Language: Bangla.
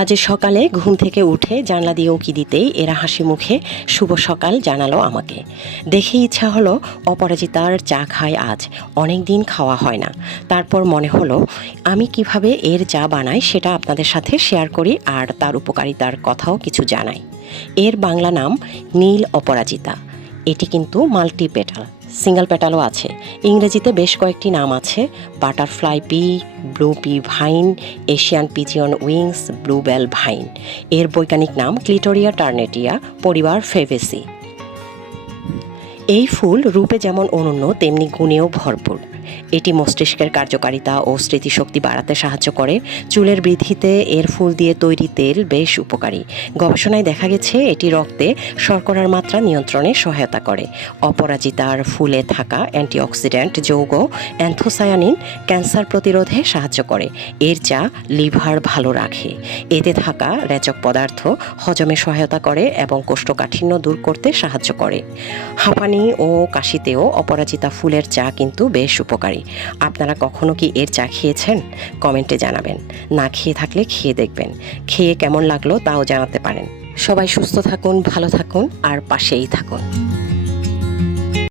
আজ সকালে ঘুম থেকে উঠে জানলা দিয়ে উঁকি দিতেই এরা হাসি মুখে, শুভ সকাল জানালো আমাকে। দেখে ইচ্ছা হলো অপরাজিতার চা খায় আজ। অনেক দিন খাওয়া হয় না। তারপর মনে হলো, আমি কীভাবে এর চা বানাই সেটা আপনাদের সাথে শেয়ার করি আর তার উপকারিতার কথাও কিছু জানাই। এর বাংলা নাম, নীল অপরাজিতা। এটি কিন্তু মাল্টি পেটাল সিঙ্গেল পেটালও আছে। ইংরেজিতে বেশ কয়েকটি নাম আছে। Butterfly pea, blue pea vine, Asian pigeon wings bluebell vine. এর বৈজ্ঞানিক নাম ক্লিটোরিয়া টার্নেটিয়া, পরিবার ফেভেসি। এই ফুল রূপে যেমন অনন্য, তেমনি গুণেও ভরপুর। এটি মস্তিষ্কের কার্যকারিতা ও স্মৃতিশক্তি বাড়াতে সাহায্য করে। চুলের বৃদ্ধিতে এর ফুল দিয়ে তৈরি তেল বেশ উপকারী। গবেষণায় দেখা গেছে, এটি রক্তে শর্করার মাত্রা নিয়ন্ত্রণে সহায়তা করে। অপরাজিতার ফুলে থাকা অ্যান্টিঅক্সিডেন্ট যৌগ অ্যান্থোসায়ানিন ক্যান্সার প্রতিরোধে সাহায্য করে। এর চা লিভার ভালো রাখে। এতে থাকা রেচক পদার্থ হজমে সহায়তা করে এবং কোষ্ঠকাঠিন্য দূর করতে সাহায্য করে। হাঁপানি ও কাশিতেও অপরাজিতা ফুলের চা কিন্তু বেশ উপকারী। আপনারা কখনো কি এর চা খেয়েছেন? কমেন্টে জানাবেন। না খেয়ে থাকলে খেয়ে দেখবেন। খেয়ে কেমন লাগল তাও জানাতে পারেন। সবাই সুস্থ থাকুন, ভালো থাকুন, আর পাশেই থাকুন।